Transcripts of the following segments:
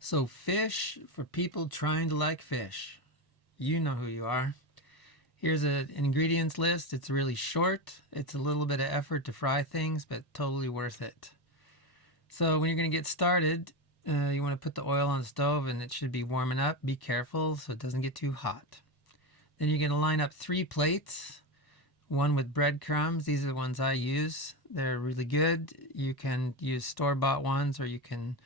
So fish for people trying to like fish. You know who you are. Here's an ingredients list. It's really short. It's a little bit of effort to fry things, but totally worth it. So when you're going to get started, you want to put the oil on the stove and it should be warming up. Be careful so it doesn't get too hot. Then you're going to line up 3 plates, one with breadcrumbs. These are the ones I use. They're really good. You can use store-bought ones, or you can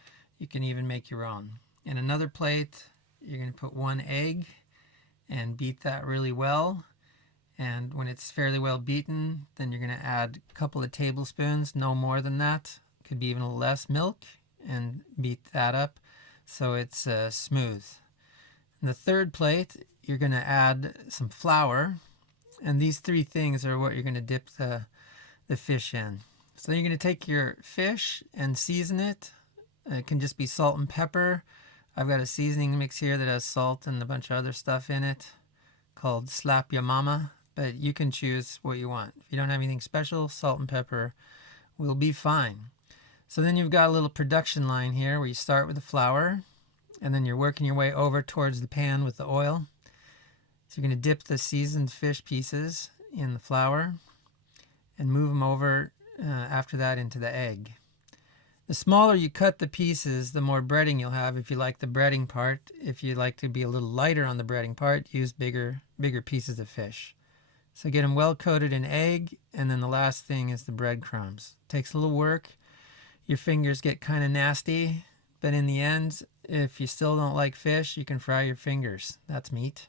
even make your own. In another plate, you're going to put 1 egg and beat that really well. And when it's fairly well beaten, then you're going to add a couple of tablespoons, no more than that. Could be even a little less milk, and beat that up so it's smooth. In the third plate, you're going to add some flour. And these 3 things are what you're going to dip the fish in. So you're going to take your fish and season it. It can just be salt and pepper. I've got a seasoning mix here that has salt and a bunch of other stuff in it called Slap Ya Mama, but you can choose what you want. If you don't have anything special, salt and pepper will be fine. So then you've got a little production line here where you start with the flour, and then you're working your way over towards the pan with the oil. So you're going to dip the seasoned fish pieces in the flour and move them over after that into the egg. The smaller you cut the pieces, the more breading you'll have if you like the breading part. If you like to be a little lighter on the breading part, use bigger pieces of fish. So get them well coated in egg, and then the last thing is the breadcrumbs. Takes a little work. Your fingers get kind of nasty, but in the end, if you still don't like fish, you can fry your fingers. That's meat.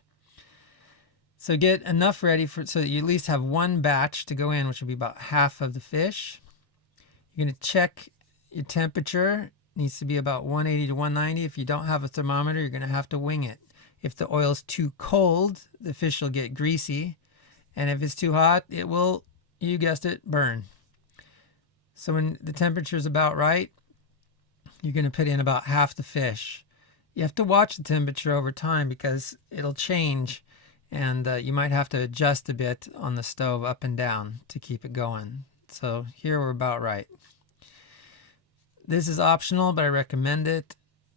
So get enough ready so that you at least have 1 batch to go in, which will be about half of the fish. You're going to check your temperature. It needs to be about 180 to 190. If you don't have a thermometer, you're going to have to wing it. If the oil's too cold, the fish will get greasy. And if it's too hot, it will, you guessed it, burn. So when the temperature is about right, you're going to put in about half the fish. You have to watch the temperature over time because it'll change, and you might have to adjust a bit on the stove up and down to keep it going. So here we're about right. This is optional, but I recommend it.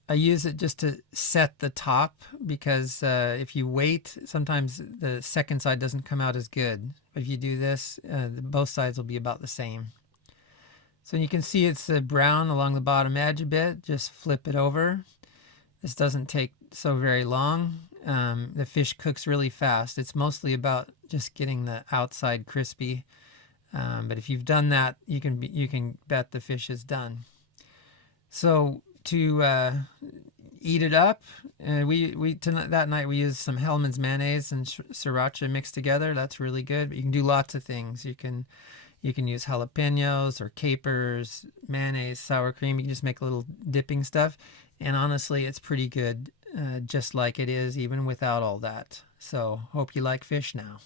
I use it just to set the top because if you wait, sometimes the second side doesn't come out as good. But if you do this, both sides will be about the same. So you can see it's brown along the bottom edge a bit. Just flip it over. This doesn't take so very long. The fish cooks really fast. It's mostly about just getting the outside crispy. But if you've done that, you can bet the fish is done. So to eat it up, that night we used some Hellmann's mayonnaise and sriracha mixed together. That's really good. But you can do lots of things. You can use jalapenos or capers, mayonnaise, sour cream. You can just make a little dipping stuff. And honestly, it's pretty good, just like it is, even without all that. So hope you like fish now.